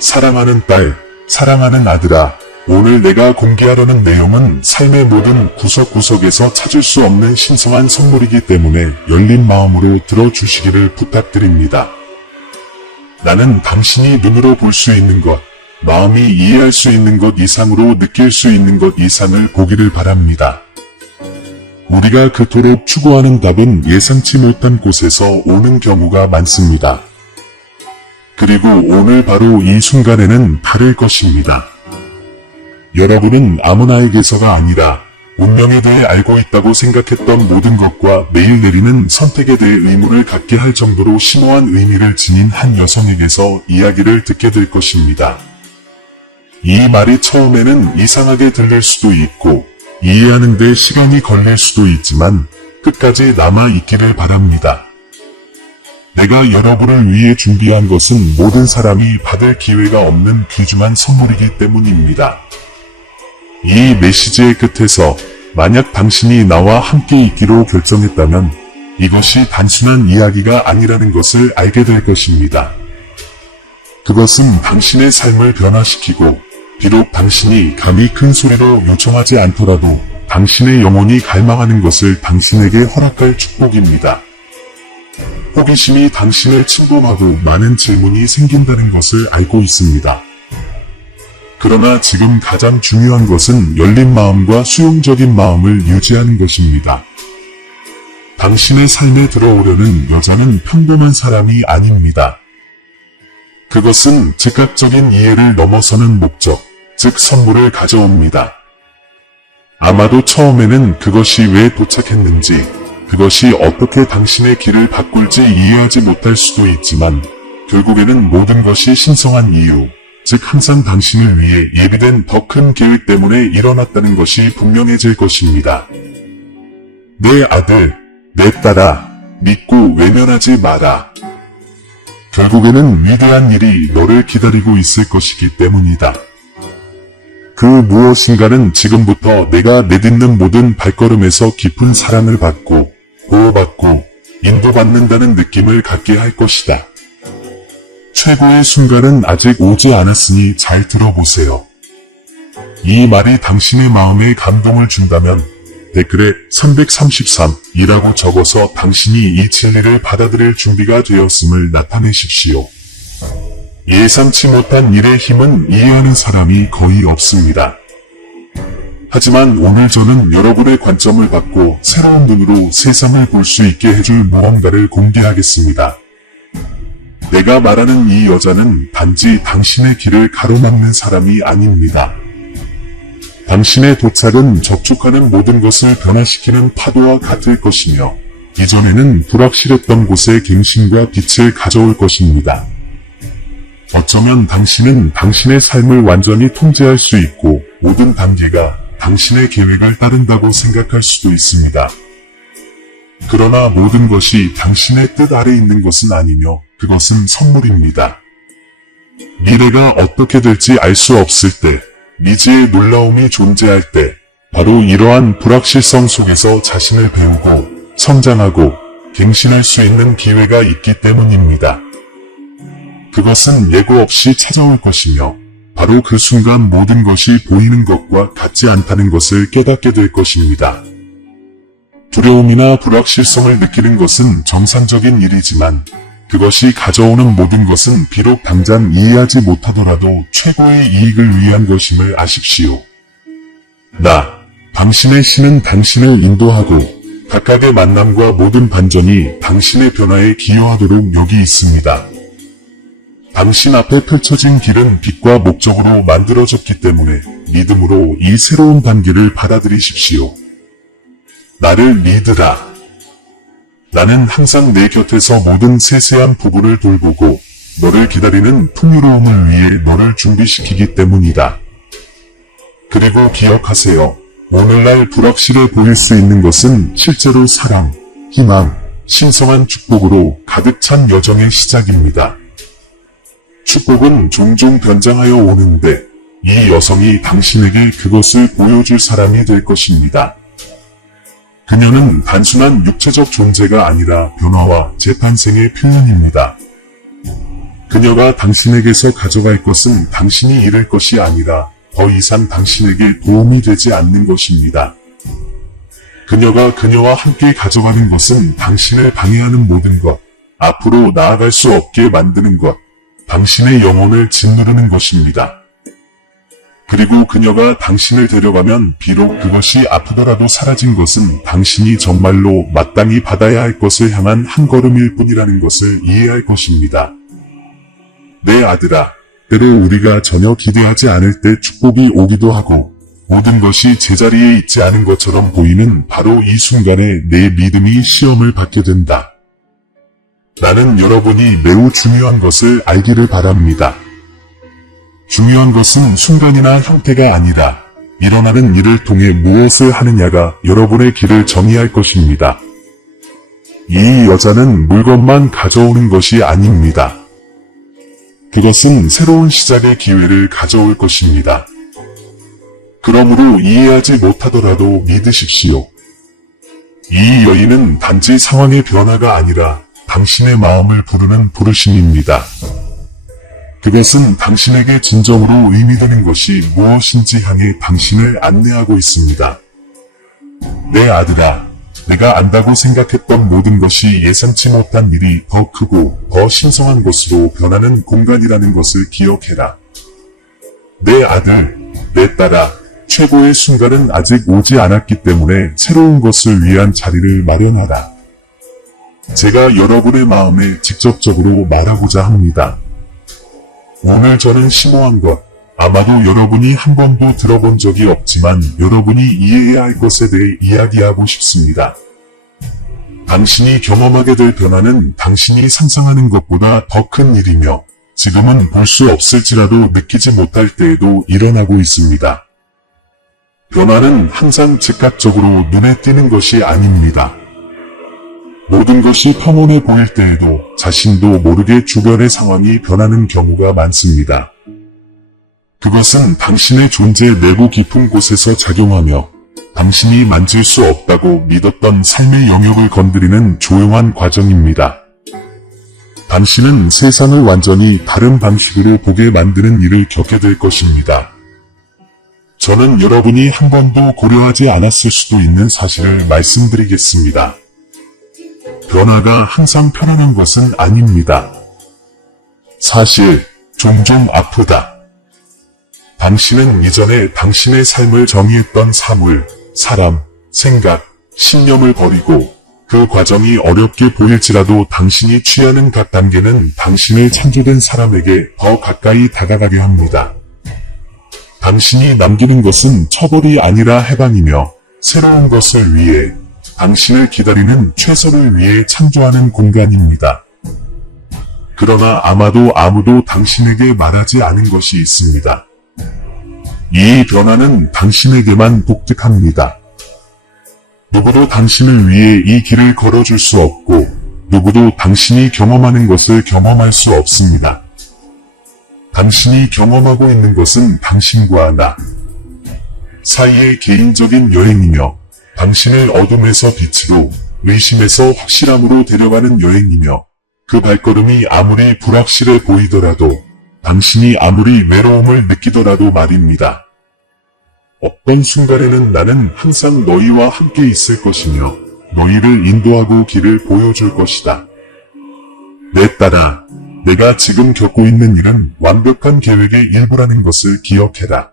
사랑하는 딸, 사랑하는 아들아, 오늘 내가 공개하려는 내용은 삶의 모든 구석구석에서 찾을 수 없는 신성한 선물이기 때문에 열린 마음으로 들어주시기를 부탁드립니다. 나는 당신이 눈으로 볼 수 있는 것, 마음이 이해할 수 있는 것 이상으로 느낄 수 있는 것 이상을 보기를 바랍니다. 우리가 그토록 추구하는 답은 예상치 못한 곳에서 오는 경우가 많습니다. 그리고 오늘 바로 이 순간에는 다를 것입니다. 여러분은 아무나에게서가 아니라 운명에 대해 알고 있다고 생각했던 모든 것과 매일 내리는 선택에 대해 의무를 갖게 할 정도로 심오한 의미를 지닌 한 여성에게서 이야기를 듣게 될 것입니다. 이 말이 처음에는 이상하게 들릴 수도 있고 이해하는 데 시간이 걸릴 수도 있지만 끝까지 남아있기를 바랍니다. 내가 여러분을 위해 준비한 것은 모든 사람이 받을 기회가 없는 귀중한 선물이기 때문입니다. 이 메시지의 끝에서 만약 당신이 나와 함께 있기로 결정했다면 이것이 단순한 이야기가 아니라는 것을 알게 될 것입니다. 그것은 당신의 삶을 변화시키고 비록 당신이 감히 큰 소리로 요청하지 않더라도 당신의 영혼이 갈망하는 것을 당신에게 허락할 축복입니다. 호기심이 당신을 침범하고 많은 질문이 생긴다는 것을 알고 있습니다. 그러나 지금 가장 중요한 것은 열린 마음과 수용적인 마음을 유지하는 것입니다. 당신의 삶에 들어오려는 여자는 평범한 사람이 아닙니다. 그것은 즉각적인 이해를 넘어서는 목적, 즉 선물을 가져옵니다. 아마도 처음에는 그것이 왜 도착했는지, 그것이 어떻게 당신의 길을 바꿀지 이해하지 못할 수도 있지만 결국에는 모든 것이 신성한 이유, 즉 항상 당신을 위해 예비된 더 큰 계획 때문에 일어났다는 것이 분명해질 것입니다. 내 아들, 내 딸아, 믿고 외면하지 마라. 결국에는 위대한 일이 너를 기다리고 있을 것이기 때문이다. 그 무엇인가는 지금부터 내가 내딛는 모든 발걸음에서 깊은 사랑을 받고 보호받고 인도받는다는 느낌을 갖게 할 것이다. 최고의 순간은 아직 오지 않았으니 잘 들어보세요. 이 말이 당신의 마음에 감동을 준다면 댓글에 333이라고 적어서 당신이 이 진리를 받아들일 준비가 되었음을 나타내십시오. 예상치 못한 일의 힘은 이해하는 사람이 거의 없습니다. 하지만 오늘 저는 여러분의 관점을 받고 새로운 눈으로 세상을 볼 수 있게 해줄 무언가를 공개하겠습니다. 내가 말하는 이 여자는 단지 당신의 길을 가로막는 사람이 아닙니다. 당신의 도착은 접촉하는 모든 것을 변화시키는 파도와 같을 것이며 이전에는 불확실했던 곳에 갱신과 빛을 가져올 것입니다. 어쩌면 당신은 당신의 삶을 완전히 통제할 수 있고 모든 단계가 당신의 계획을 따른다고 생각할 수도 있습니다. 그러나 모든 것이 당신의 뜻 아래 있는 것은 아니며 그것은 선물입니다. 미래가 어떻게 될지 알 수 없을 때, 미지의 놀라움이 존재할 때, 바로 이러한 불확실성 속에서 자신을 배우고 성장하고 갱신할 수 있는 기회가 있기 때문입니다. 그것은 예고 없이 찾아올 것이며 바로 그 순간 모든 것이 보이는 것과 같지 않다는 것을 깨닫게 될 것입니다. 두려움이나 불확실성을 느끼는 것은 정상적인 일이지만 그것이 가져오는 모든 것은 비록 당장 이해하지 못하더라도 최고의 이익을 위한 것임을 아십시오. 당신의 신은 당신을 인도하고 각각의 만남과 모든 반전이 당신의 변화에 기여하도록 여기 있습니다. 당신 앞에 펼쳐진 길은 빛과 목적으로 만들어졌기 때문에 믿음으로 이 새로운 단계를 받아들이십시오. 나를 믿으라. 나는 항상 내 곁에서 모든 세세한 부분을 돌보고 너를 기다리는 풍요로움을 위해 너를 준비시키기 때문이다. 그리고 기억하세요. 오늘날 불확실해 보일 수 있는 것은 실제로 사랑, 희망, 신성한 축복으로 가득 찬 여정의 시작입니다. 축복은 종종 변장하여 오는데 이 여성이 당신에게 그것을 보여줄 사람이 될 것입니다. 그녀는 단순한 육체적 존재가 아니라 변화와 재탄생의 표현입니다. 그녀가 당신에게서 가져갈 것은 당신이 잃을 것이 아니라 더 이상 당신에게 도움이 되지 않는 것입니다. 그녀가 그녀와 함께 가져가는 것은 당신을 방해하는 모든 것, 앞으로 나아갈 수 없게 만드는 것, 당신의 영혼을 짓누르는 것입니다. 그리고 그녀가 당신을 데려가면 비록 그것이 아프더라도 사라진 것은 당신이 정말로 마땅히 받아야 할 것을 향한 한 걸음일 뿐이라는 것을 이해할 것입니다. 내 아들아, 때로 우리가 전혀 기대하지 않을 때 축복이 오기도 하고 모든 것이 제자리에 있지 않은 것처럼 보이는 바로 이 순간에 내 믿음이 시험을 받게 된다. 나는 여러분이 매우 중요한 것을 알기를 바랍니다. 중요한 것은 순간이나 형태가 아니라 일어나는 일을 통해 무엇을 하느냐가 여러분의 길을 정의할 것입니다. 이 여자는 물건만 가져오는 것이 아닙니다. 그것은 새로운 시작의 기회를 가져올 것입니다. 그러므로 이해하지 못하더라도 믿으십시오. 이 여인은 단지 상황의 변화가 아니라 당신의 마음을 부르는 부르심입니다. 그것은 당신에게 진정으로 의미되는 것이 무엇인지 향해 당신을 안내하고 있습니다. 내 아들아, 내가 안다고 생각했던 모든 것이 예상치 못한 일이 더 크고 더 신성한 것으로 변하는 공간이라는 것을 기억해라. 내 아들, 내 딸아, 최고의 순간은 아직 오지 않았기 때문에 새로운 것을 위한 자리를 마련하라. 제가 여러분의 마음에 직접적으로 말하고자 합니다. 오늘 저는 심오한 것, 아마도 여러분이 한 번도 들어본 적이 없지만 여러분이 이해해야 할 것에 대해 이야기하고 싶습니다. 당신이 경험하게 될 변화는 당신이 상상하는 것보다 더 큰 일이며 지금은 볼 수 없을지라도 느끼지 못할 때에도 일어나고 있습니다. 변화는 항상 즉각적으로 눈에 띄는 것이 아닙니다. 모든 것이 평온해 보일 때에도 자신도 모르게 주변의 상황이 변하는 경우가 많습니다. 그것은 당신의 존재 내부 깊은 곳에서 작용하며 당신이 만질 수 없다고 믿었던 삶의 영역을 건드리는 조용한 과정입니다. 당신은 세상을 완전히 다른 방식으로 보게 만드는 일을 겪게 될 것입니다. 저는 여러분이 한 번도 고려하지 않았을 수도 있는 사실을 말씀드리겠습니다. 변화가 항상 편안한 것은 아닙니다. 사실 종종 아프다. 당신은 이전에 당신의 삶을 정의했던 사물, 사람, 생각, 신념을 버리고 그 과정이 어렵게 보일지라도 당신이 취하는 각 단계는 당신의 창조된 사람에게 더 가까이 다가가게 합니다. 당신이 남기는 것은 처벌이 아니라 해방이며 새로운 것을 위해 당신을 기다리는 최선을 위해 창조하는 공간입니다. 그러나 아마도 아무도 당신에게 말하지 않은 것이 있습니다. 이 변화는 당신에게만 독특합니다. 누구도 당신을 위해 이 길을 걸어줄 수 없고 누구도 당신이 경험하는 것을 경험할 수 없습니다. 당신이 경험하고 있는 것은 당신과 나 사이의 개인적인 여행이며 당신을 어둠에서 빛으로, 의심에서 확실함으로 데려가는 여행이며 그 발걸음이 아무리 불확실해 보이더라도 당신이 아무리 외로움을 느끼더라도 말입니다. 어떤 순간에는 나는 항상 너희와 함께 있을 것이며 너희를 인도하고 길을 보여줄 것이다. 내 딸아, 내가 지금 겪고 있는 일은 완벽한 계획의 일부라는 것을 기억해라.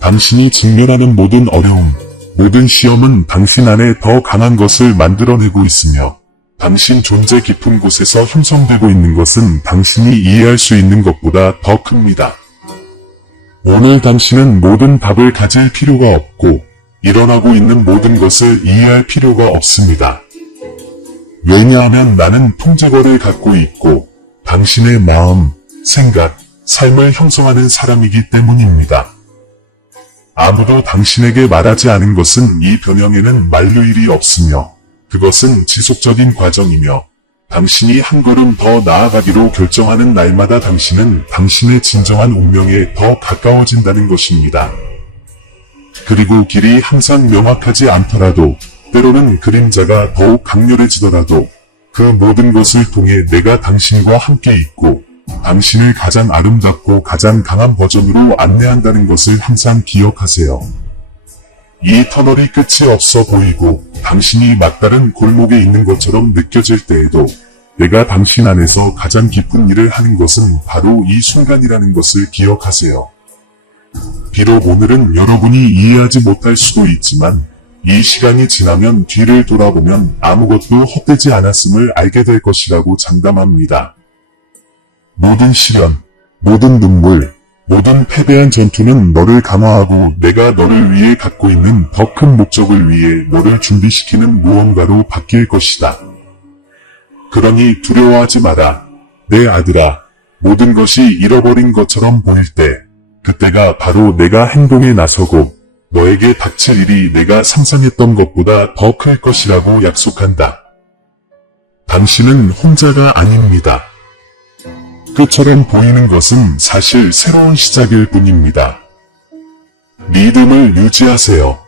당신이 직면하는 모든 어려움, 모든 시험은 당신 안에 더 강한 것을 만들어내고 있으며 당신 존재 깊은 곳에서 형성되고 있는 것은 당신이 이해할 수 있는 것보다 더 큽니다. 오늘 당신은 모든 답을 가질 필요가 없고 일어나고 있는 모든 것을 이해할 필요가 없습니다. 왜냐하면 나는 통제권을 갖고 있고 당신의 마음, 생각, 삶을 형성하는 사람이기 때문입니다. 아무도 당신에게 말하지 않은 것은 이 변형에는 만료일이 없으며 그것은 지속적인 과정이며 당신이 한 걸음 더 나아가기로 결정하는 날마다 당신은 당신의 진정한 운명에 더 가까워진다는 것입니다. 그리고 길이 항상 명확하지 않더라도 때로는 그림자가 더욱 강렬해지더라도 그 모든 것을 통해 내가 당신과 함께 있고 당신을 가장 아름답고 가장 강한 버전으로 안내한다는 것을 항상 기억하세요. 이 터널이 끝이 없어 보이고 당신이 막다른 골목에 있는 것처럼 느껴질 때에도 내가 당신 안에서 가장 깊은 일을 하는 것은 바로 이 순간이라는 것을 기억하세요. 비록 오늘은 여러분이 이해하지 못할 수도 있지만 이 시간이 지나면 뒤를 돌아보면 아무것도 헛되지 않았음을 알게 될 것이라고 장담합니다. 모든 시련, 모든 눈물, 모든 패배한 전투는 너를 강화하고 내가 너를 위해 갖고 있는 더 큰 목적을 위해 너를 준비시키는 무언가로 바뀔 것이다. 그러니 두려워하지 마라. 내 아들아, 모든 것이 잃어버린 것처럼 보일 때, 그때가 바로 내가 행동에 나서고 너에게 닥칠 일이 내가 상상했던 것보다 더 클 것이라고 약속한다. 당신은 혼자가 아닙니다. 끝처럼 보이는 것은 사실 새로운 시작일 뿐입니다. 믿음을 유지하세요.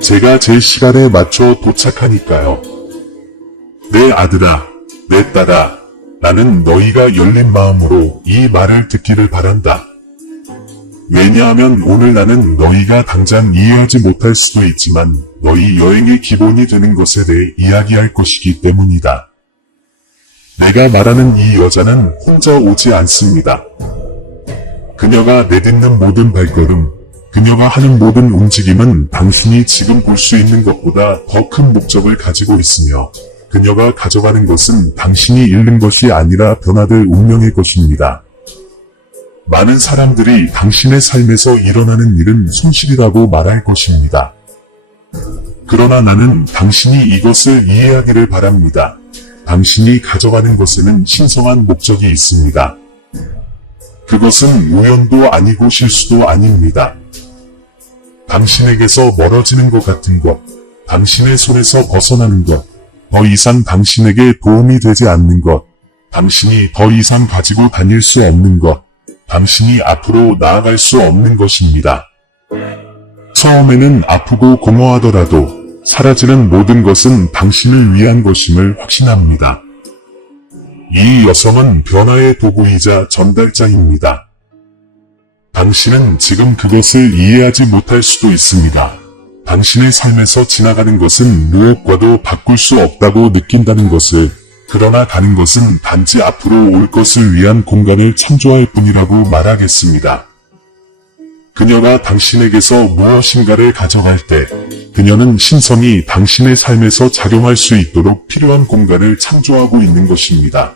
제가 제 시간에 맞춰 도착하니까요. 내 아들아, 내 딸아, 나는 너희가 열린 마음으로 이 말을 듣기를 바란다. 왜냐하면 오늘 나는 너희가 당장 이해하지 못할 수도 있지만 너희 여행의 기본이 되는 것에 대해 이야기할 것이기 때문이다. 내가 말하는 이 여자는 혼자 오지 않습니다. 그녀가 내딛는 모든 발걸음, 그녀가 하는 모든 움직임은 당신이 지금 볼 수 있는 것보다 더 큰 목적을 가지고 있으며 그녀가 가져가는 것은 당신이 잃는 것이 아니라 변화될 운명의 것입니다. 많은 사람들이 당신의 삶에서 일어나는 일은 손실이라고 말할 것입니다. 그러나 나는 당신이 이것을 이해하기를 바랍니다. 당신이 가져가는 것에는 신성한 목적이 있습니다. 그것은 우연도 아니고 실수도 아닙니다. 당신에게서 멀어지는 것 같은 것, 당신의 손에서 벗어나는 것, 더 이상 당신에게 도움이 되지 않는 것, 당신이 더 이상 가지고 다닐 수 없는 것, 당신이 앞으로 나아갈 수 없는 것입니다. 처음에는 아프고 공허하더라도 사라지는 모든 것은 당신을 위한 것임을 확신합니다. 이 여성은 변화의 도구이자 전달자입니다. 당신은 지금 그것을 이해하지 못할 수도 있습니다. 당신의 삶에서 지나가는 것은 무엇과도 바꿀 수 없다고 느낀다는 것을, 그러나 가는 것은 단지 앞으로 올 것을 위한 공간을 창조할 뿐이라고 말하겠습니다. 그녀가 당신에게서 무엇인가를 가져갈 때, 그녀는 신성이 당신의 삶에서 작용할 수 있도록 필요한 공간을 창조하고 있는 것입니다.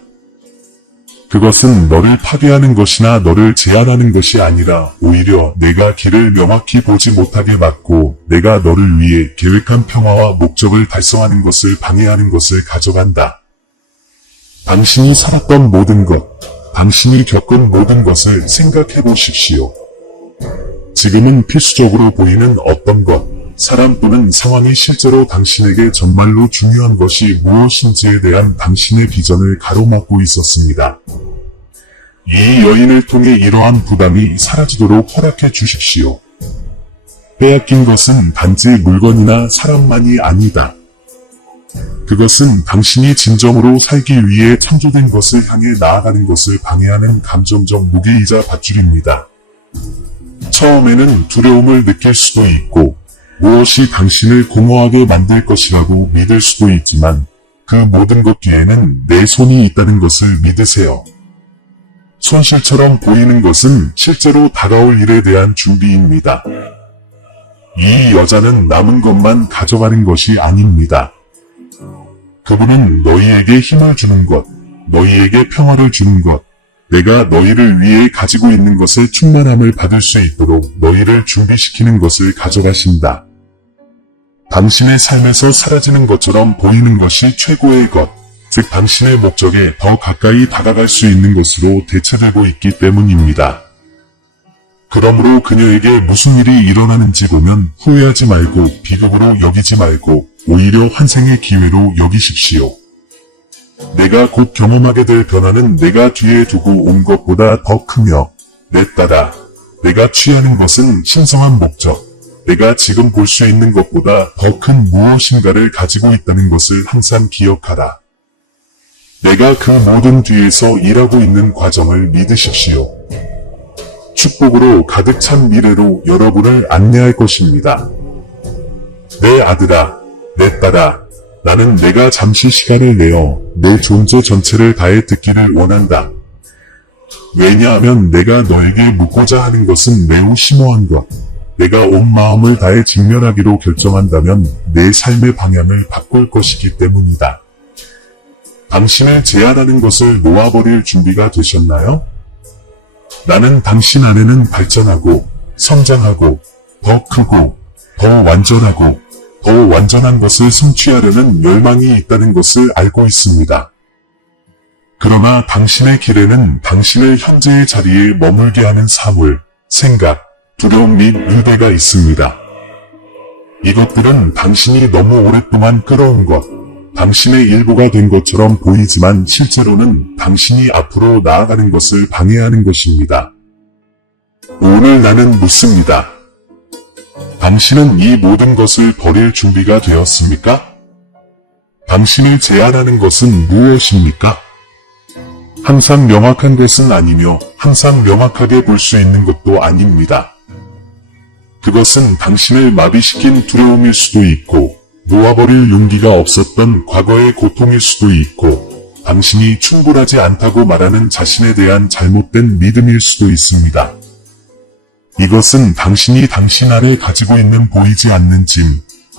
그것은 너를 파괴하는 것이나 너를 제한하는 것이 아니라 오히려 내가 길을 명확히 보지 못하게 막고 내가 너를 위해 계획한 평화와 목적을 달성하는 것을 방해하는 것을 가져간다. 당신이 살았던 모든 것, 당신이 겪은 모든 것을 생각해 보십시오. 지금은 필수적으로 보이는 어떤 것, 사람 또는 상황이 실제로 당신에게 정말로 중요한 것이 무엇인지에 대한 당신의 비전을 가로막고 있었습니다. 이 여인을 통해 이러한 부담이 사라지도록 허락해 주십시오. 빼앗긴 것은 단지 물건이나 사람만이 아니다. 그것은 당신이 진정으로 살기 위해 창조된 것을 향해 나아가는 것을 방해하는 감정적 무게이자 밧줄입니다. 처음에는 두려움을 느낄 수도 있고 무엇이 당신을 공허하게 만들 것이라고 믿을 수도 있지만 그 모든 것 뒤에는 내 손이 있다는 것을 믿으세요. 손실처럼 보이는 것은 실제로 다가올 일에 대한 준비입니다. 이 여자는 남은 것만 가져가는 것이 아닙니다. 그분은 너희에게 힘을 주는 것, 너희에게 평화를 주는 것, 내가 너희를 위해 가지고 있는 것의 충만함을 받을 수 있도록 너희를 준비시키는 것을 가져가신다. 당신의 삶에서 사라지는 것처럼 보이는 것이 최고의 것, 즉 당신의 목적에 더 가까이 다가갈 수 있는 것으로 대체되고 있기 때문입니다. 그러므로 그녀에게 무슨 일이 일어나는지 보면 후회하지 말고 비극으로 여기지 말고 오히려 환생의 기회로 여기십시오. 내가 곧 경험하게 될 변화는 내가 뒤에 두고 온 것보다 더 크며 내 딸아, 내가 취하는 것은 신성한 목적, 내가 지금 볼 수 있는 것보다 더 큰 무엇인가를 가지고 있다는 것을 항상 기억하라. 내가 그 모든 뒤에서 일하고 있는 과정을 믿으십시오. 축복으로 가득 찬 미래로 여러분을 안내할 것입니다. 내 아들아, 내 딸아, 나는 내가 잠시 시간을 내어 내 존재 전체를 다해 듣기를 원한다. 왜냐하면 내가 너에게 묻고자 하는 것은 매우 심오한 것. 내가 온 마음을 다해 직면하기로 결정한다면 내 삶의 방향을 바꿀 것이기 때문이다. 당신을 제한하는 것을 놓아버릴 준비가 되셨나요? 나는 당신 안에는 발전하고 성장하고 더 크고 더 완전하고 더 완전한 것을 성취하려는 열망이 있다는 것을 알고 있습니다. 그러나 당신의 길에는 당신을 현재의 자리에 머물게 하는 사물, 생각, 두려움 및 유대가 있습니다. 이것들은 당신이 너무 오랫동안 끌어온 것, 당신의 일부가 된 것처럼 보이지만 실제로는 당신이 앞으로 나아가는 것을 방해하는 것입니다. 오늘 나는 묻습니다. 당신은 이 모든 것을 버릴 준비가 되었습니까? 당신을 제한하는 것은 무엇입니까? 항상 명확한 것은 아니며 항상 명확하게 볼 수 있는 것도 아닙니다. 그것은 당신을 마비시킨 두려움일 수도 있고 놓아버릴 용기가 없었던 과거의 고통일 수도 있고 당신이 충분하지 않다고 말하는 자신에 대한 잘못된 믿음일 수도 있습니다. 이것은 당신이 당신 아래 가지고 있는 보이지 않는 짐,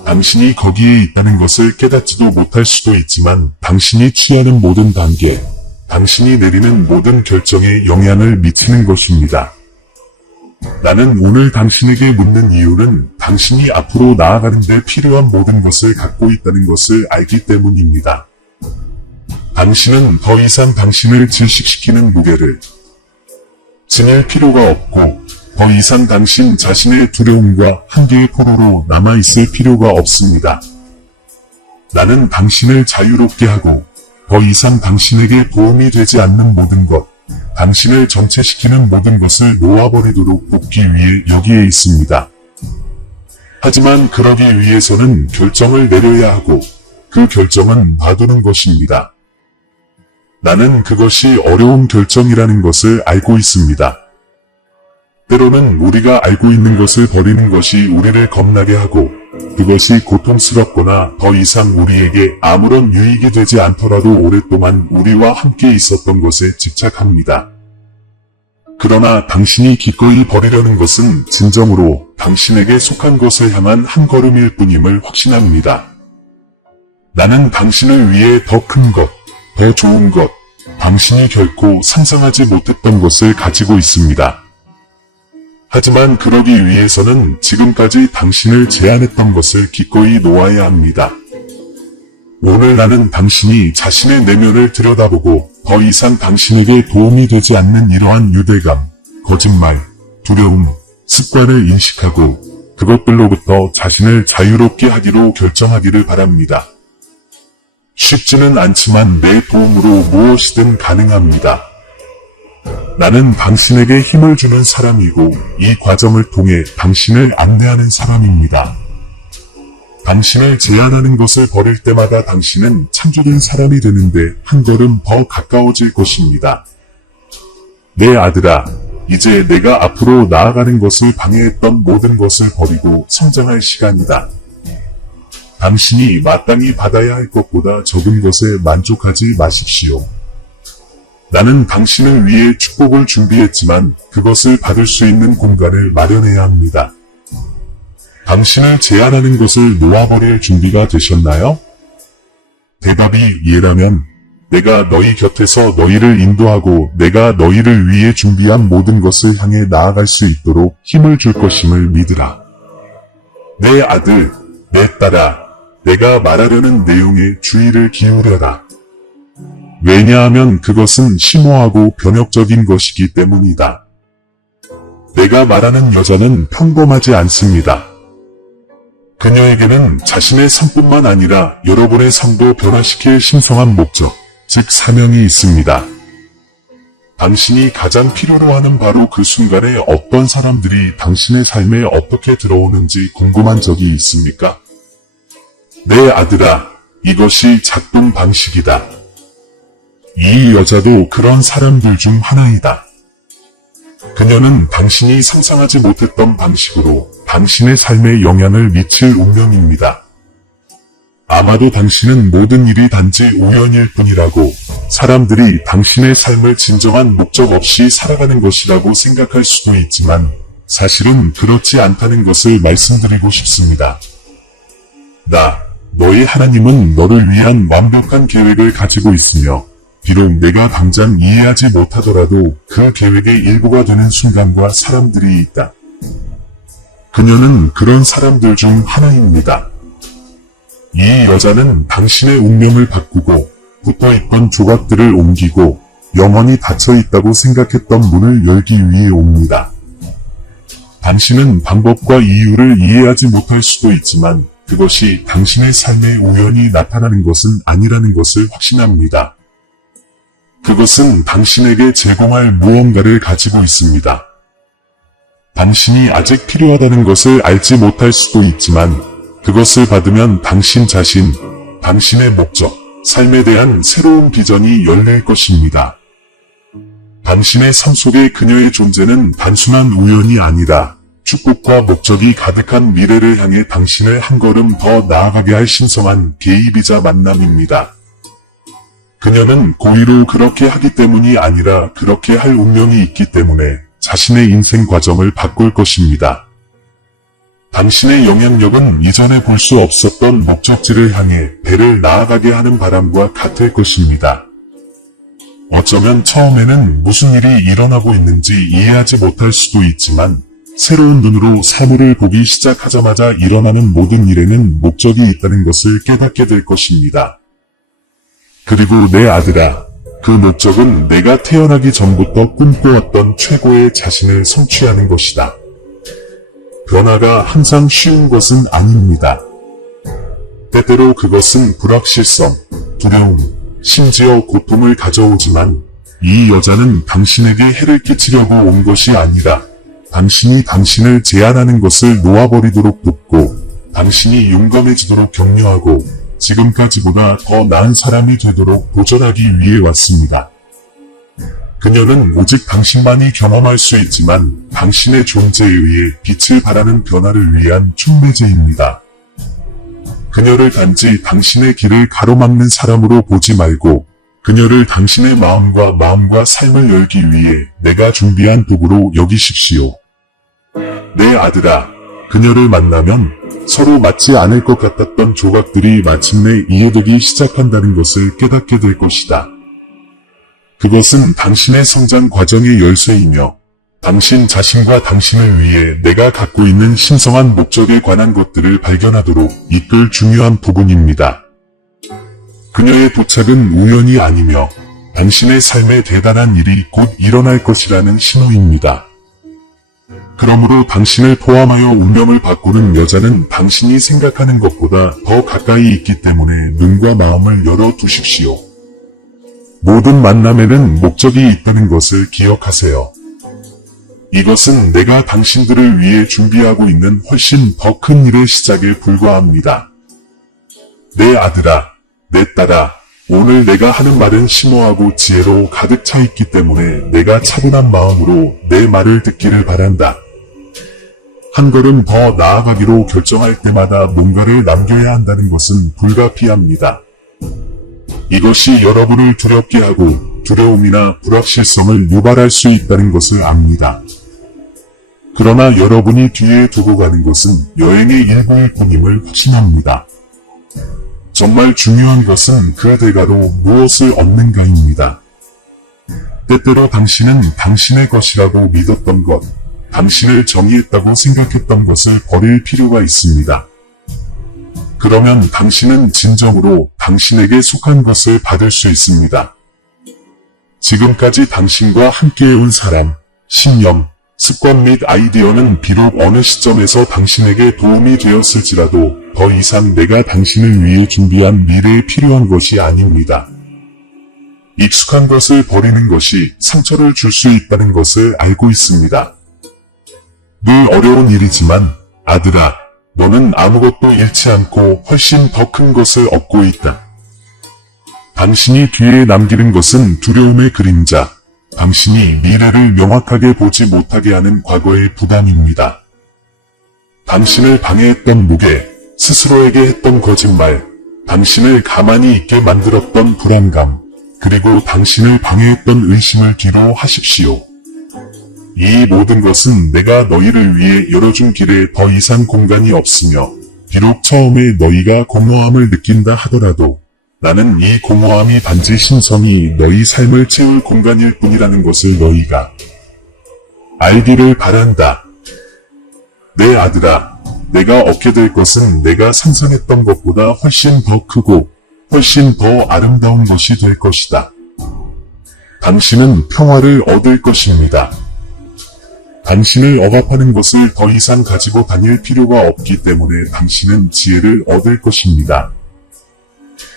당신이 거기에 있다는 것을 깨닫지도 못할 수도 있지만 당신이 취하는 모든 단계, 당신이 내리는 모든 결정에 영향을 미치는 것입니다. 나는 오늘 당신에게 묻는 이유는 당신이 앞으로 나아가는 데 필요한 모든 것을 갖고 있다는 것을 알기 때문입니다. 당신은 더 이상 당신을 질식시키는 무게를 지닐 필요가 없고 더 이상 당신 자신의 두려움과 한계의 포로로 남아있을 필요가 없습니다. 나는 당신을 자유롭게 하고 더 이상 당신에게 도움이 되지 않는 모든 것, 당신을 정체시키는 모든 것을 놓아버리도록 돕기 위해 여기에 있습니다. 하지만 그러기 위해서는 결정을 내려야 하고 그 결정은 놔두는 것입니다. 나는 그것이 어려운 결정이라는 것을 알고 있습니다. 때로는 우리가 알고 있는 것을 버리는 것이 우리를 겁나게 하고 그것이 고통스럽거나 더 이상 우리에게 아무런 유익이 되지 않더라도 오랫동안 우리와 함께 있었던 것에 집착합니다. 그러나 당신이 기꺼이 버리려는 것은 진정으로 당신에게 속한 것을 향한 한 걸음일 뿐임을 확신합니다. 나는 당신을 위해 더 큰 것, 더 좋은 것, 당신이 결코 상상하지 못했던 것을 가지고 있습니다. 하지만 그러기 위해서는 지금까지 당신을 제한했던 것을 기꺼이 놓아야 합니다. 오늘 나는 당신이 자신의 내면을 들여다보고 더 이상 당신에게 도움이 되지 않는 이러한 유대감, 거짓말, 두려움, 습관을 인식하고 그것들로부터 자신을 자유롭게 하기로 결정하기를 바랍니다. 쉽지는 않지만 내 도움으로 무엇이든 가능합니다. 나는 당신에게 힘을 주는 사람이고 이 과정을 통해 당신을 안내하는 사람입니다. 당신을 제한하는 것을 버릴 때마다 당신은 창조된 사람이 되는데 한 걸음 더 가까워질 것입니다. 내 아들아, 이제 내가 앞으로 나아가는 것을 방해했던 모든 것을 버리고 성장할 시간이다. 당신이 마땅히 받아야 할 것보다 적은 것에 만족하지 마십시오. 나는 당신을 위해 축복을 준비했지만 그것을 받을 수 있는 공간을 마련해야 합니다. 당신을 제한하는 것을 놓아버릴 준비가 되셨나요? 대답이 예라면 내가 너희 곁에서 너희를 인도하고 내가 너희를 위해 준비한 모든 것을 향해 나아갈 수 있도록 힘을 줄 것임을 믿으라. 내 아들, 내 딸아, 내가 말하려는 내용에 주의를 기울여라. 왜냐하면 그것은 심오하고 변혁적인 것이기 때문이다. 내가 말하는 여자는 평범하지 않습니다. 그녀에게는 자신의 삶뿐만 아니라 여러분의 삶도 변화시킬 신성한 목적, 즉 사명이 있습니다. 당신이 가장 필요로 하는 바로 그 순간에 어떤 사람들이 당신의 삶에 어떻게 들어오는지 궁금한 적이 있습니까? 내 아들아, 이것이 작동 방식이다. 이 여자도 그런 사람들 중 하나이다. 그녀는 당신이 상상하지 못했던 방식으로 당신의 삶에 영향을 미칠 운명입니다. 아마도 당신은 모든 일이 단지 우연일 뿐이라고, 사람들이 당신의 삶을 진정한 목적 없이 살아가는 것이라고 생각할 수도 있지만 사실은 그렇지 않다는 것을 말씀드리고 싶습니다. 너의 하나님은 너를 위한 완벽한 계획을 가지고 있으며 비록 내가 당장 이해하지 못하더라도 그 계획의 일부가 되는 순간과 사람들이 있다. 그녀는 그런 사람들 중 하나입니다. 이 여자는 당신의 운명을 바꾸고 붙어있던 조각들을 옮기고 영원히 닫혀있다고 생각했던 문을 열기 위해 옵니다. 당신은 방법과 이유를 이해하지 못할 수도 있지만 그것이 당신의 삶에 우연히 나타나는 것은 아니라는 것을 확신합니다. 그것은 당신에게 제공할 무언가를 가지고 있습니다. 당신이 아직 필요하다는 것을 알지 못할 수도 있지만 그것을 받으면 당신 자신, 당신의 목적, 삶에 대한 새로운 비전이 열릴 것입니다. 당신의 삶 속에 그녀의 존재는 단순한 우연이 아니라 축복과 목적이 가득한 미래를 향해 당신을 한 걸음 더 나아가게 할 신성한 개입이자 만남입니다. 그녀는 고의로 그렇게 하기 때문이 아니라 그렇게 할 운명이 있기 때문에 자신의 인생 과정을 바꿀 것입니다. 당신의 영향력은 이전에 볼 수 없었던 목적지를 향해 배를 나아가게 하는 바람과 같을 것입니다. 어쩌면 처음에는 무슨 일이 일어나고 있는지 이해하지 못할 수도 있지만 새로운 눈으로 사물을 보기 시작하자마자 일어나는 모든 일에는 목적이 있다는 것을 깨닫게 될 것입니다. 그리고 내 아들아, 그 목적은 내가 태어나기 전부터 꿈꿔왔던 최고의 자신을 성취하는 것이다. 변화가 항상 쉬운 것은 아닙니다. 때때로 그것은 불확실성, 두려움, 심지어 고통을 가져오지만 이 여자는 당신에게 해를 끼치려고 온 것이 아니라 당신이 당신을 제한하는 것을 놓아버리도록 돕고 당신이 용감해지도록 격려하고 지금까지보다 더 나은 사람이 되도록 도전하기 위해 왔습니다. 그녀는 오직 당신만이 경험할 수 있지만 당신의 존재에 의해 빛을 발하는 변화를 위한 촉매제입니다. 그녀를 단지 당신의 길을 가로막는 사람으로 보지 말고 그녀를 당신의 마음과 삶을 열기 위해 내가 준비한 도구로 여기십시오. 내 아들아, 그녀를 만나면 서로 맞지 않을 것 같았던 조각들이 마침내 이해되기 시작한다는 것을 깨닫게 될 것이다. 그것은 당신의 성장 과정의 열쇠이며 당신 자신과 당신을 위해 내가 갖고 있는 신성한 목적에 관한 것들을 발견하도록 이끌 중요한 부분입니다. 그녀의 도착은 우연이 아니며 당신의 삶에 대단한 일이 곧 일어날 것이라는 신호입니다. 그러므로 당신을 포함하여 운명을 바꾸는 여자는 당신이 생각하는 것보다 더 가까이 있기 때문에 눈과 마음을 열어 두십시오. 모든 만남에는 목적이 있다는 것을 기억하세요. 이것은 내가 당신들을 위해 준비하고 있는 훨씬 더 큰 일의 시작에 불과합니다. 내 아들아, 내 딸아, 오늘 내가 하는 말은 심오하고 지혜로 가득 차 있기 때문에 내가 차분한 마음으로 내 말을 듣기를 바란다. 한 걸음 더 나아가기로 결정할 때마다 뭔가를 남겨야 한다는 것은 불가피합니다. 이것이 여러분을 두렵게 하고 두려움이나 불확실성을 유발할 수 있다는 것을 압니다. 그러나 여러분이 뒤에 두고 가는 것은 여행의 일부일 뿐임을 확신합니다. 정말 중요한 것은 그 대가로 무엇을 얻는가입니다. 때때로 당신은 당신의 것이라고 믿었던 것, 당신을 정의했다고 생각했던 것을 버릴 필요가 있습니다. 그러면 당신은 진정으로 당신에게 속한 것을 받을 수 있습니다. 지금까지 당신과 함께해온 사람, 신념, 습관 및 아이디어는 비록 어느 시점에서 당신에게 도움이 되었을지라도 더 이상 내가 당신을 위해 준비한 미래에 필요한 것이 아닙니다. 익숙한 것을 버리는 것이 상처를 줄 수 있다는 것을 알고 있습니다. 늘 어려운 일이지만 아들아, 너는 아무것도 잃지 않고 훨씬 더 큰 것을 얻고 있다. 당신이 뒤에 남기는 것은 두려움의 그림자, 당신이 미래를 명확하게 보지 못하게 하는 과거의 부담입니다. 당신을 방해했던 무게, 스스로에게 했던 거짓말, 당신을 가만히 있게 만들었던 불안감, 그리고 당신을 방해했던 의심을 뒤로 하십시오. 이 모든 것은 내가 너희를 위해 열어준 길에 더 이상 공간이 없으며, 비록 처음에 너희가 공허함을 느낀다 하더라도, 나는 이 공허함이 단지 신성이 너희 삶을 채울 공간일 뿐이라는 것을 너희가 알기를 바란다. 내 아들아, 내가 얻게 될 것은 내가 상상했던 것보다 훨씬 더 크고 훨씬 더 아름다운 것이 될 것이다. 당신은 평화를 얻을 것입니다. 당신을 억압하는 것을 더 이상 가지고 다닐 필요가 없기 때문에 당신은 지혜를 얻을 것입니다.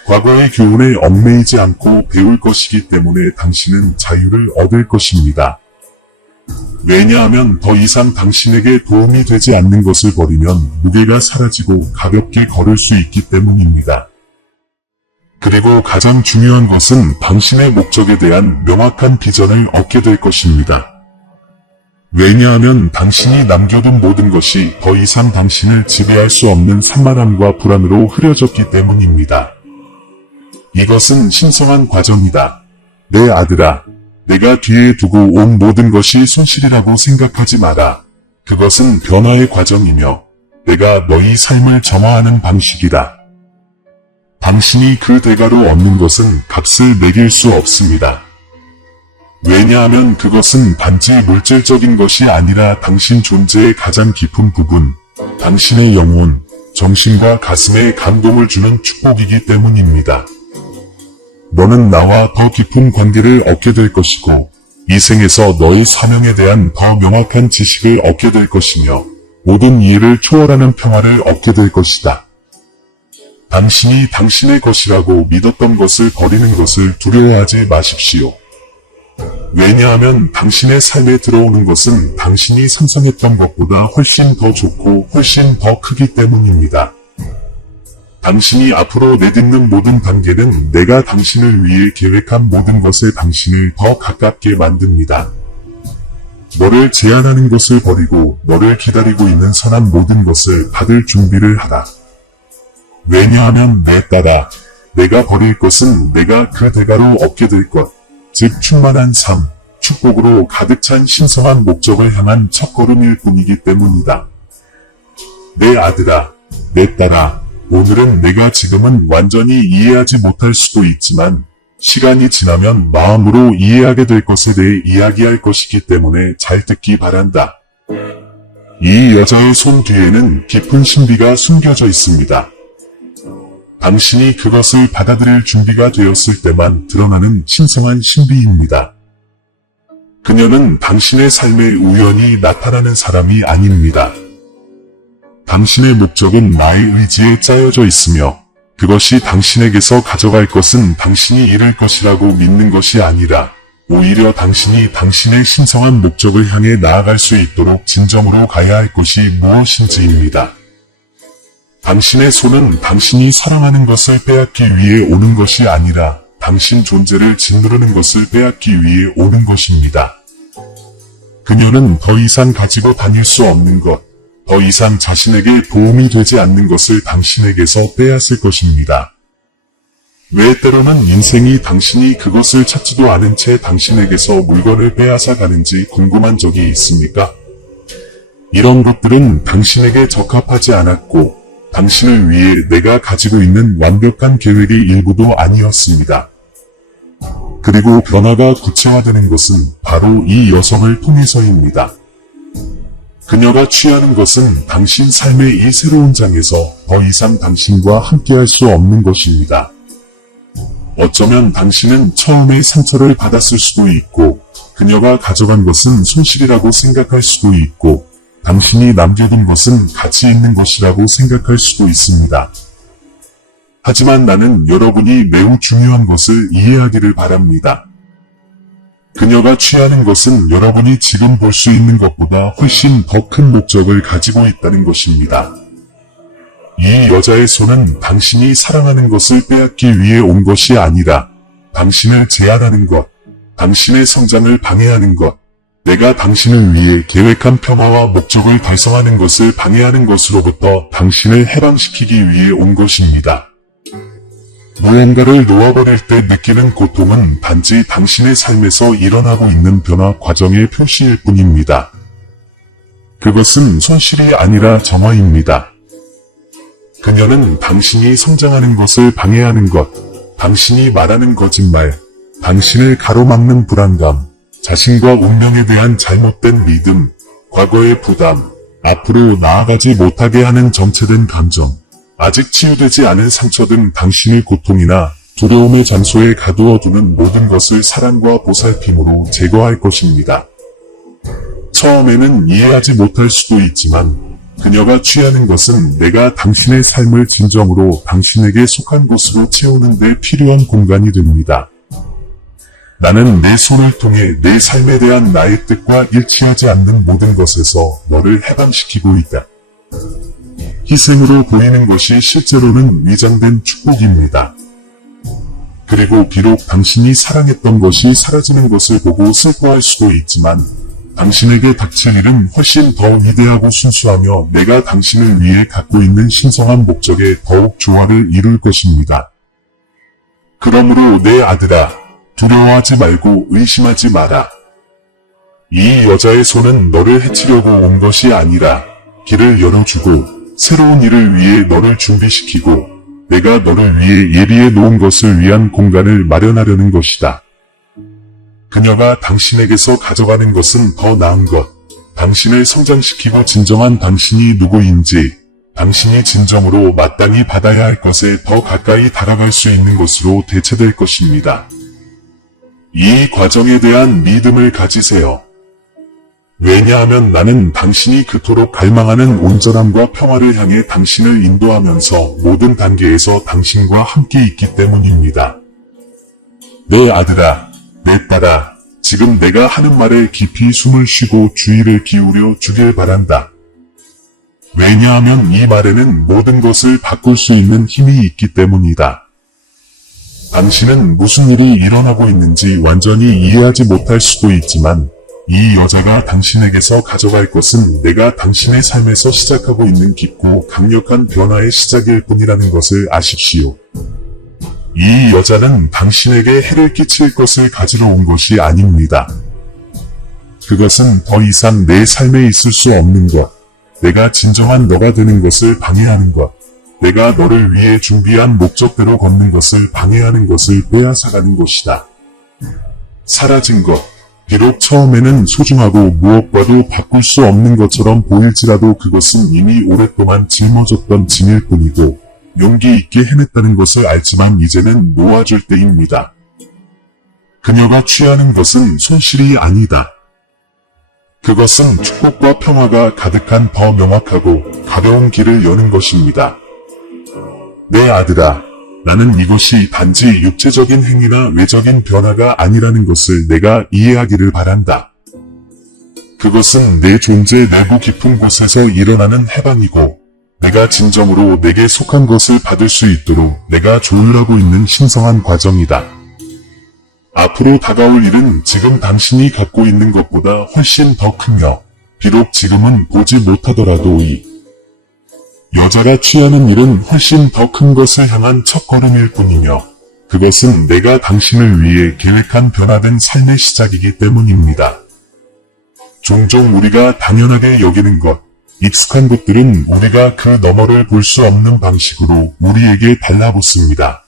과거의 교훈에 얽매이지 않고 배울 것이기 때문에 당신은 자유를 얻을 것입니다. 왜냐하면 더 이상 당신에게 도움이 되지 않는 것을 버리면 무게가 사라지고 가볍게 걸을 수 있기 때문입니다. 그리고 가장 중요한 것은 당신의 목적에 대한 명확한 비전을 얻게 될 것입니다. 왜냐하면 당신이 남겨둔 모든 것이 더 이상 당신을 지배할 수 없는 산만함과 불안으로 흐려졌기 때문입니다. 이것은 신성한 과정이다. 내 아들아, 내가 뒤에 두고 온 모든 것이 손실이라고 생각하지 마라. 그것은 변화의 과정이며 내가 너희 삶을 정화하는 방식이다. 당신이 그 대가로 얻는 것은 값을 매길 수 없습니다. 왜냐하면 그것은 단지 물질적인 것이 아니라 당신 존재의 가장 깊은 부분, 당신의 영혼, 정신과 가슴에 감동을 주는 축복이기 때문입니다. 너는 나와 더 깊은 관계를 얻게 될 것이고, 이 생에서 너의 사명에 대한 더 명확한 지식을 얻게 될 것이며, 모든 이해를 초월하는 평화를 얻게 될 것이다. 당신이 당신의 것이라고 믿었던 것을 버리는 것을 두려워하지 마십시오. 왜냐하면 당신의 삶에 들어오는 것은 당신이 상상했던 것보다 훨씬 더 좋고 훨씬 더 크기 때문입니다. 당신이 앞으로 내딛는 모든 단계는 내가 당신을 위해 계획한 모든 것에 당신을 더 가깝게 만듭니다. 너를 제한하는 것을 버리고 너를 기다리고 있는 선한 모든 것을 받을 준비를 하라. 왜냐하면 내 딸아, 내가 버릴 것은 내가 그 대가로 얻게 될 것, 즉 충만한 삶, 축복으로 가득 찬 신성한 목적을 향한 첫걸음일 뿐이기 때문이다. 내 아들아, 내 딸아, 오늘은 내가 지금은 완전히 이해하지 못할 수도 있지만 시간이 지나면 마음으로 이해하게 될 것에 대해 이야기할 것이기 때문에 잘 듣기 바란다. 이 여자의 손 뒤에는 깊은 신비가 숨겨져 있습니다. 당신이 그것을 받아들일 준비가 되었을 때만 드러나는 신성한 신비입니다. 그녀는 당신의 삶에 우연히 나타나는 사람이 아닙니다. 당신의 목적은 나의 의지에 짜여져 있으며 그것이 당신에게서 가져갈 것은 당신이 잃을 것이라고 믿는 것이 아니라 오히려 당신이 당신의 신성한 목적을 향해 나아갈 수 있도록 진정으로 가야 할 것이 무엇인지입니다. 당신의 손은 당신이 사랑하는 것을 빼앗기 위해 오는 것이 아니라 당신 존재를 짓누르는 것을 빼앗기 위해 오는 것입니다. 그녀는 더 이상 가지고 다닐 수 없는 것, 더 이상 자신에게 도움이 되지 않는 것을 당신에게서 빼앗을 것입니다. 왜 때로는 인생이 당신이 그것을 찾지도 않은 채 당신에게서 물건을 빼앗아 가는지 궁금한 적이 있습니까? 이런 것들은 당신에게 적합하지 않았고 당신을 위해 내가 가지고 있는 완벽한 계획의 일부도 아니었습니다. 그리고 변화가 구체화되는 것은 바로 이 여성을 통해서입니다. 그녀가 취하는 것은 당신 삶의 이 새로운 장에서 더 이상 당신과 함께할 수 없는 것입니다. 어쩌면 당신은 처음에 상처를 받았을 수도 있고 그녀가 가져간 것은 손실이라고 생각할 수도 있고 당신이 남겨둔 것은 가치 있는 것이라고 생각할 수도 있습니다. 하지만 나는 여러분이 매우 중요한 것을 이해하기를 바랍니다. 그녀가 취하는 것은 여러분이 지금 볼 수 있는 것보다 훨씬 더 큰 목적을 가지고 있다는 것입니다. 이 여자의 손은 당신이 사랑하는 것을 빼앗기 위해 온 것이 아니라 당신을 제한하는 것, 당신의 성장을 방해하는 것, 내가 당신을 위해 계획한 평화와 목적을 달성하는 것을 방해하는 것으로부터 당신을 해방시키기 위해 온 것입니다. 무언가를 놓아버릴 때 느끼는 고통은 단지 당신의 삶에서 일어나고 있는 변화 과정의 표시일 뿐입니다. 그것은 손실이 아니라 정화입니다. 그녀는 당신이 성장하는 것을 방해하는 것, 당신이 말하는 거짓말, 당신을 가로막는 불안감, 자신과 운명에 대한 잘못된 믿음, 과거의 부담, 앞으로 나아가지 못하게 하는 정체된 감정, 아직 치유되지 않은 상처 등 당신의 고통이나 두려움의 장소에 가두어두는 모든 것을 사랑과 보살핌으로 제거할 것입니다. 처음에는 이해하지 못할 수도 있지만 그녀가 취하는 것은 내가 당신의 삶을 진정으로 당신에게 속한 것으로 채우는 데 필요한 공간이 됩니다. 나는 내 손을 통해 내 삶에 대한 나의 뜻과 일치하지 않는 모든 것에서 너를 해방시키고 있다. 희생으로 보이는 것이 실제로는 위장된 축복입니다. 그리고 비록 당신이 사랑했던 것이 사라지는 것을 보고 슬퍼할 수도 있지만 당신에게 닥칠 일은 훨씬 더 위대하고 순수하며 내가 당신을 위해 갖고 있는 신성한 목적에 더욱 조화를 이룰 것입니다. 그러므로 내 아들아, 두려워하지 말고 의심하지 마라. 이 여자의 손은 너를 해치려고 온 것이 아니라 길을 열어주고 새로운 일을 위해 너를 준비시키고 내가 너를 위해 예비해 놓은 것을 위한 공간을 마련하려는 것이다. 그녀가 당신에게서 가져가는 것은 더 나은 것, 당신을 성장시키고 진정한 당신이 누구인지, 당신이 진정으로 마땅히 받아야 할 것에 더 가까이 다가갈 수 있는 것으로 대체될 것입니다. 이 과정에 대한 믿음을 가지세요. 왜냐하면 나는 당신이 그토록 갈망하는 온전함과 평화를 향해 당신을 인도하면서 모든 단계에서 당신과 함께 있기 때문입니다. 내 아들아, 내 딸아, 지금 내가 하는 말에 깊이 숨을 쉬고 주의를 기울여 주길 바란다. 왜냐하면 이 말에는 모든 것을 바꿀 수 있는 힘이 있기 때문이다. 당신은 무슨 일이 일어나고 있는지 완전히 이해하지 못할 수도 있지만 이 여자가 당신에게서 가져갈 것은 내가 당신의 삶에서 시작하고 있는 깊고 강력한 변화의 시작일 뿐이라는 것을 아십시오. 이 여자는 당신에게 해를 끼칠 것을 가지러 온 것이 아닙니다. 그것은 더 이상 내 삶에 있을 수 없는 것, 내가 진정한 너가 되는 것을 방해하는 것, 내가 너를 위해 준비한 목적대로 걷는 것을 방해하는 것을 빼앗아가는 것이다. 사라진 것, 비록 처음에는 소중하고 무엇과도 바꿀 수 없는 것처럼 보일지라도 그것은 이미 오랫동안 짊어졌던 짐일 뿐이고 용기 있게 해냈다는 것을 알지만 이제는 놓아줄 때입니다. 그녀가 취하는 것은 손실이 아니다. 그것은 축복과 평화가 가득한 더 명확하고 가벼운 길을 여는 것입니다. 내 아들아, 나는 이것이 단지 육체적인 행위나 외적인 변화가 아니라는 것을 내가 이해하기를 바란다. 그것은 내 존재 내부 깊은 곳에서 일어나는 해방이고 내가 진정으로 내게 속한 것을 받을 수 있도록 내가 조율하고 있는 신성한 과정이다. 앞으로 다가올 일은 지금 당신이 갖고 있는 것보다 훨씬 더 크며 비록 지금은 보지 못하더라도 이 여자가 취하는 일은 훨씬 더 큰 것을 향한 첫걸음일 뿐이며 그것은 내가 당신을 위해 계획한 변화된 삶의 시작이기 때문입니다. 종종 우리가 당연하게 여기는 것, 익숙한 것들은 우리가 그 너머를 볼 수 없는 방식으로 우리에게 달라붙습니다.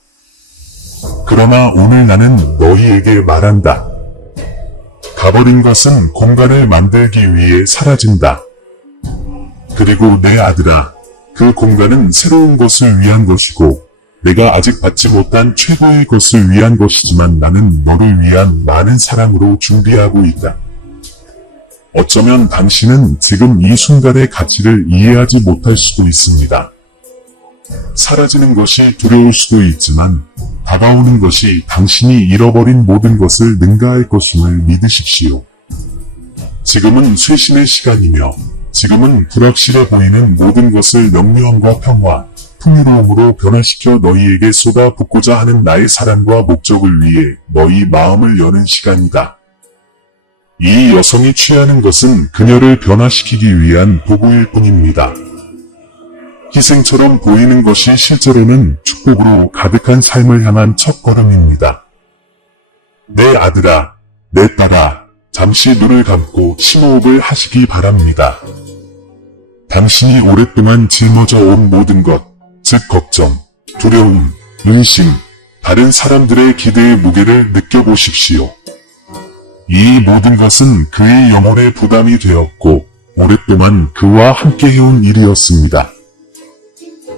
그러나 오늘 나는 너희에게 말한다. 가버린 것은 공간을 만들기 위해 사라진다. 그리고 내 아들아, 그 공간은 새로운 것을 위한 것이고 내가 아직 받지 못한 최고의 것을 위한 것이지만 나는 너를 위한 많은 사랑으로 준비하고 있다. 어쩌면 당신은 지금 이 순간의 가치를 이해하지 못할 수도 있습니다. 사라지는 것이 두려울 수도 있지만 다가오는 것이 당신이 잃어버린 모든 것을 능가할 것임을 믿으십시오. 지금은 쇄신의 시간이며 지금은 불확실해 보이는 모든 것을 명료함과 평화, 풍요로움으로 변화시켜 너희에게 쏟아붓고자 하는 나의 사랑과 목적을 위해 너희 마음을 여는 시간이다. 이 여성이 취하는 것은 그녀를 변화시키기 위한 도구일 뿐입니다. 희생처럼 보이는 것이 실제로는 축복으로 가득한 삶을 향한 첫걸음입니다. 내 아들아, 내 딸아, 잠시 눈을 감고 심호흡을 하시기 바랍니다. 당신이 오랫동안 짊어져 온 모든 것, 즉 걱정, 두려움, 의심, 다른 사람들의 기대의 무게를 느껴보십시오. 이 모든 것은 그의 영혼에 부담이 되었고 오랫동안 그와 함께 해온 일이었습니다.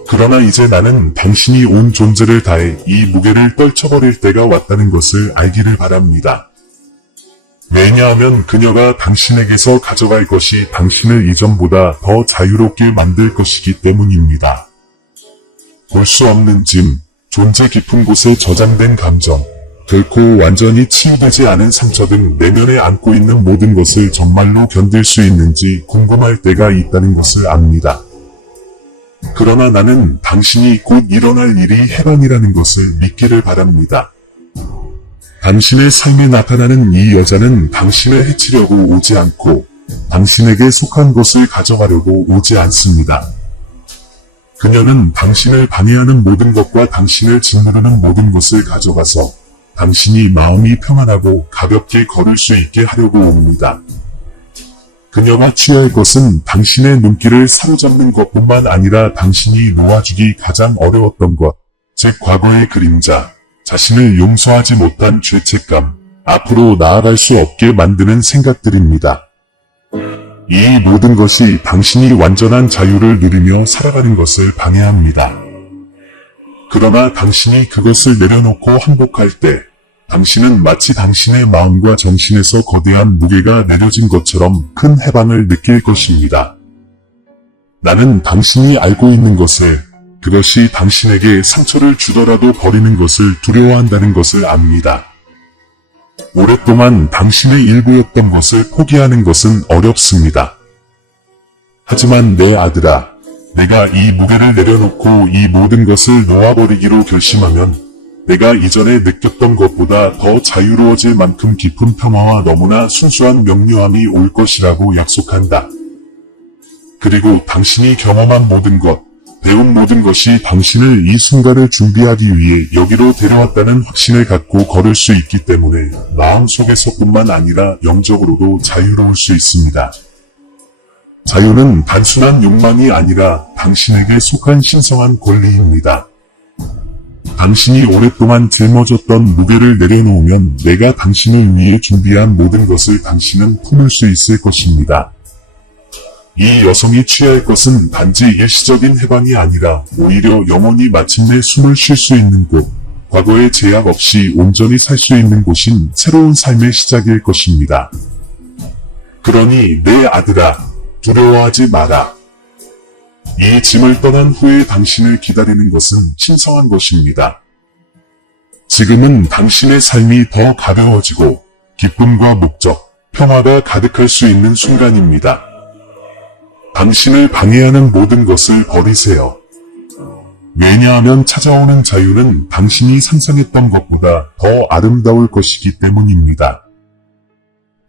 그러나 이제 나는 당신이 온 존재를 다해 이 무게를 떨쳐버릴 때가 왔다는 것을 알기를 바랍니다. 왜냐하면 그녀가 당신에게서 가져갈 것이 당신을 이전보다 더 자유롭게 만들 것이기 때문입니다. 볼 수 없는 짐, 존재 깊은 곳에 저장된 감정, 결코 완전히 치유되지 않은 상처 등 내면에 안고 있는 모든 것을 정말로 견딜 수 있는지 궁금할 때가 있다는 것을 압니다. 그러나 나는 당신이 곧 일어날 일이 해방이라는 것을 믿기를 바랍니다. 당신의 삶에 나타나는 이 여자는 당신을 해치려고 오지 않고 당신에게 속한 것을 가져가려고 오지 않습니다. 그녀는 당신을 방해하는 모든 것과 당신을 짓누르는 모든 것을 가져가서 당신이 마음이 평안하고 가볍게 걸을 수 있게 하려고 옵니다. 그녀가 취할 것은 당신의 눈길을 사로잡는 것뿐만 아니라 당신이 놓아주기 가장 어려웠던 것, 즉 과거의 그림자, 자신을 용서하지 못한 죄책감, 앞으로 나아갈 수 없게 만드는 생각들입니다. 이 모든 것이 당신이 완전한 자유를 누리며 살아가는 것을 방해합니다. 그러나 당신이 그것을 내려놓고 항복할 때 당신은 마치 당신의 마음과 정신에서 거대한 무게가 내려진 것처럼 큰 해방을 느낄 것입니다. 나는 당신이 알고 있는 것을, 그것이 당신에게 상처를 주더라도 버리는 것을 두려워한다는 것을 압니다. 오랫동안 당신의 일부였던 것을 포기하는 것은 어렵습니다. 하지만 내 아들아, 내가 이 무게를 내려놓고 이 모든 것을 놓아버리기로 결심하면 내가 이전에 느꼈던 것보다 더 자유로워질 만큼 깊은 평화와 너무나 순수한 명료함이 올 것이라고 약속한다. 그리고 당신이 경험한 모든 것, 배운 모든 것이 당신을 이 순간을 준비하기 위해 여기로 데려왔다는 확신을 갖고 걸을 수 있기 때문에 마음속에서뿐만 아니라 영적으로도 자유로울 수 있습니다. 자유는 단순한 욕망이 아니라 당신에게 속한 신성한 권리입니다. 당신이 오랫동안 짊어졌던 무게를 내려놓으면 내가 당신을 위해 준비한 모든 것을 당신은 품을 수 있을 것입니다. 이 여성이 취할 것은 단지 일시적인 해방이 아니라 오히려 영원히 마침내 숨을 쉴 수 있는 곳, 과거의 제약 없이 온전히 살 수 있는 곳인 새로운 삶의 시작일 것입니다. 그러니 내 아들아, 두려워하지 마라. 이 짐을 떠난 후에 당신을 기다리는 것은 신성한 것입니다. 지금은 당신의 삶이 더 가벼워지고 기쁨과 목적, 평화가 가득할 수 있는 순간입니다. 당신을 방해하는 모든 것을 버리세요. 왜냐하면 찾아오는 자유는 당신이 상상했던 것보다 더 아름다울 것이기 때문입니다.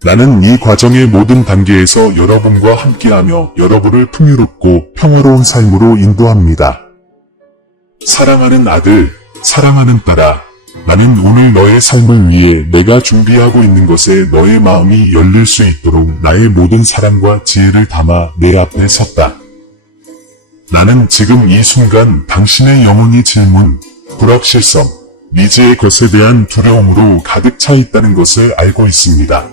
나는 이 과정의 모든 단계에서 여러분과 함께하며 여러분을 풍요롭고 평화로운 삶으로 인도합니다. 사랑하는 아들, 사랑하는 딸아, 나는 오늘 너의 삶을 위해 내가 준비하고 있는 것에 너의 마음이 열릴 수 있도록 나의 모든 사랑과 지혜를 담아 내 앞에 섰다. 나는 지금 이 순간 당신의 영혼이 질문, 불확실성, 미지의 것에 대한 두려움으로 가득 차 있다는 것을 알고 있습니다.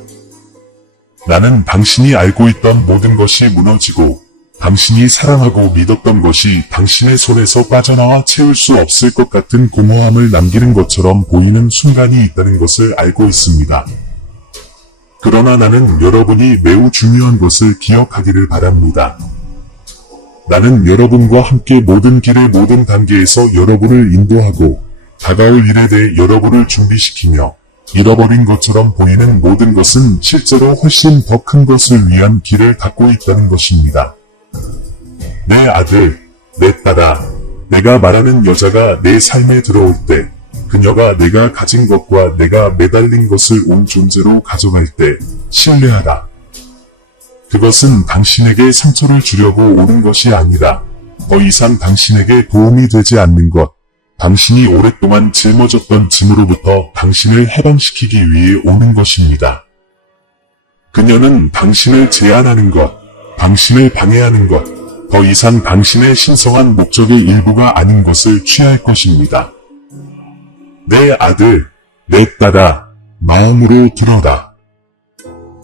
나는 당신이 알고 있던 모든 것이 무너지고 당신이 사랑하고 믿었던 것이 당신의 손에서 빠져나와 채울 수 없을 것 같은 공허함을 남기는 것처럼 보이는 순간이 있다는 것을 알고 있습니다. 그러나 나는 여러분이 매우 중요한 것을 기억하기를 바랍니다. 나는 여러분과 함께 모든 길의 모든 단계에서 여러분을 인도하고 다가올 일에 대해 여러분을 준비시키며 잃어버린 것처럼 보이는 모든 것은 실제로 훨씬 더 큰 것을 위한 길을 닫고 있다는 것입니다. 내 아들, 내 딸아, 내가 말하는 여자가 내 삶에 들어올 때, 그녀가 내가 가진 것과 내가 매달린 것을 온 존재로 가져갈 때 신뢰하라. 그것은 당신에게 상처를 주려고 오는 것이 아니라 더 이상 당신에게 도움이 되지 않는 것, 당신이 오랫동안 짊어졌던 짐으로부터 당신을 해방시키기 위해 오는 것입니다. 그녀는 당신을 제한하는 것, 당신을 방해하는 것, 더 이상 당신의 신성한 목적의 일부가 아닌 것을 취할 것입니다. 내 아들, 내 딸아, 마음으로 들어라.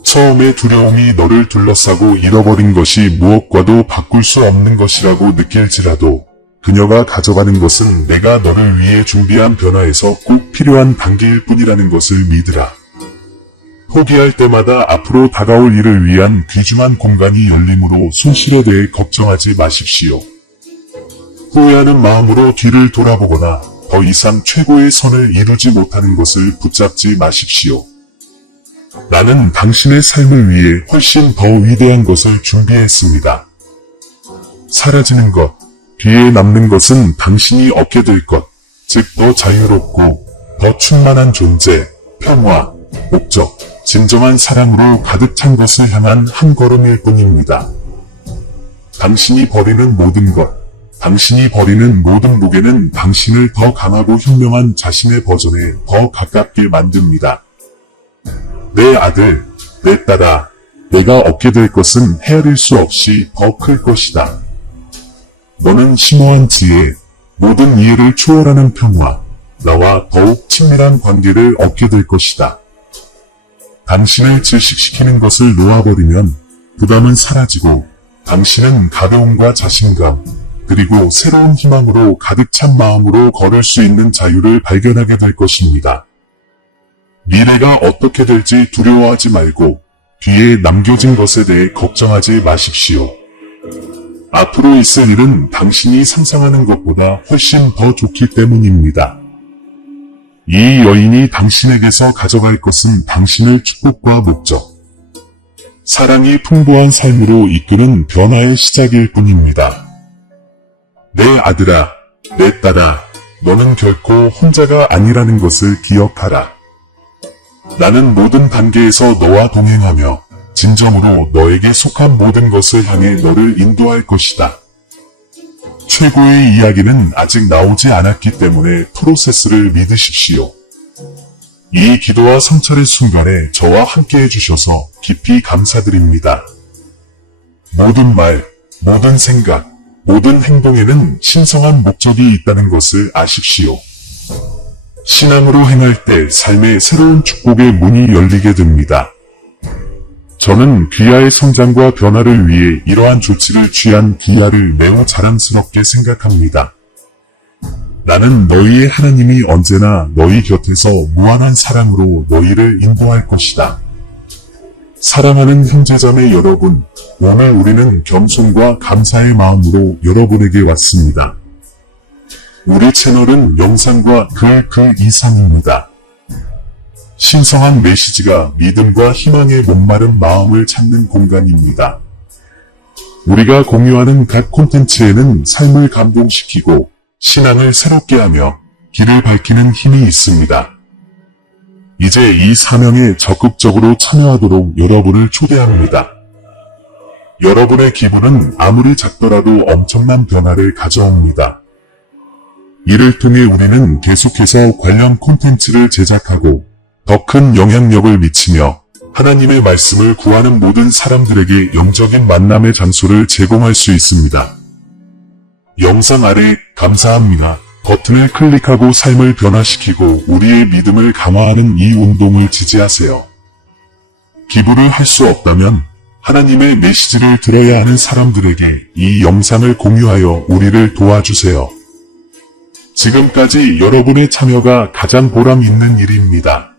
처음에 두려움이 너를 둘러싸고 잃어버린 것이 무엇과도 바꿀 수 없는 것이라고 느낄지라도 그녀가 가져가는 것은 내가 너를 위해 준비한 변화에서 꼭 필요한 단계일 뿐이라는 것을 믿으라. 포기할 때마다 앞으로 다가올 일을 위한 귀중한 공간이 열리므로 손실에 대해 걱정하지 마십시오. 후회하는 마음으로 뒤를 돌아보거나 더 이상 최고의 선을 이루지 못하는 것을 붙잡지 마십시오. 나는 당신의 삶을 위해 훨씬 더 위대한 것을 준비했습니다. 사라지는 것, 뒤에 남는 것은 당신이 얻게 될 것, 즉 더 자유롭고 더 충만한 존재, 평화, 목적, 진정한 사랑으로 가득 찬 것을 향한 한 걸음일 뿐입니다. 당신이 버리는 모든 것, 당신이 버리는 모든 무게는 당신을 더 강하고 현명한 자신의 버전에 더 가깝게 만듭니다. 내 아들, 내 딸아, 내가 얻게 될 것은 헤아릴 수 없이 더 클 것이다. 너는 심오한 지혜, 모든 이해를 초월하는 평화, 나와 더욱 친밀한 관계를 얻게 될 것이다. 당신을 질식시키는 것을 놓아버리면 부담은 사라지고 당신은 가벼움과 자신감, 그리고 새로운 희망으로 가득 찬 마음으로 걸을 수 있는 자유를 발견하게 될 것입니다. 미래가 어떻게 될지 두려워하지 말고 뒤에 남겨진 것에 대해 걱정하지 마십시오. 앞으로 있을 일은 당신이 상상하는 것보다 훨씬 더 좋기 때문입니다. 이 여인이 당신에게서 가져갈 것은 당신의 축복과 목적, 사랑이 풍부한 삶으로 이끄는 변화의 시작일 뿐입니다. 내 아들아, 내 딸아, 너는 결코 혼자가 아니라는 것을 기억하라. 나는 모든 단계에서 너와 동행하며 진정으로 너에게 속한 모든 것을 향해 너를 인도할 것이다. 최고의 이야기는 아직 나오지 않았기 때문에 프로세스를 믿으십시오. 이 기도와 성찰의 순간에 저와 함께 해주셔서 깊이 감사드립니다. 모든 말, 모든 생각, 모든 행동에는 신성한 목적이 있다는 것을 아십시오. 신앙으로 행할 때 삶의 새로운 축복의 문이 열리게 됩니다. 저는 귀하의 성장과 변화를 위해 이러한 조치를 취한 귀하를 매우 자랑스럽게 생각합니다. 나는 너희의 하나님이 언제나 너희 곁에서 무한한 사랑으로 너희를 인도할 것이다. 사랑하는 형제자매 여러분, 오늘 우리는 겸손과 감사의 마음으로 여러분에게 왔습니다. 우리 채널은 영상과 그 이상입니다. 신성한 메시지가 믿음과 희망의 목마른 마음을 찾는 공간입니다. 우리가 공유하는 각 콘텐츠에는 삶을 감동시키고 신앙을 새롭게 하며 길을 밝히는 힘이 있습니다. 이제 이 사명에 적극적으로 참여하도록 여러분을 초대합니다. 여러분의 기부는 아무리 작더라도 엄청난 변화를 가져옵니다. 이를 통해 우리는 계속해서 관련 콘텐츠를 제작하고 더 큰 영향력을 미치며 하나님의 말씀을 구하는 모든 사람들에게 영적인 만남의 장소를 제공할 수 있습니다. 영상 아래 감사합니다 버튼을 클릭하고 삶을 변화시키고 우리의 믿음을 강화하는 이 운동을 지지하세요. 기부를 할 수 없다면 하나님의 메시지를 들어야 하는 사람들에게 이 영상을 공유하여 우리를 도와주세요. 지금까지 여러분의 참여가 가장 보람 있는 일입니다.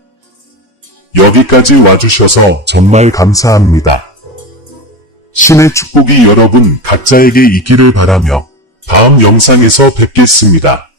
여기까지 와주셔서 정말 감사합니다. 신의 축복이 여러분 각자에게 있기를 바라며 다음 영상에서 뵙겠습니다.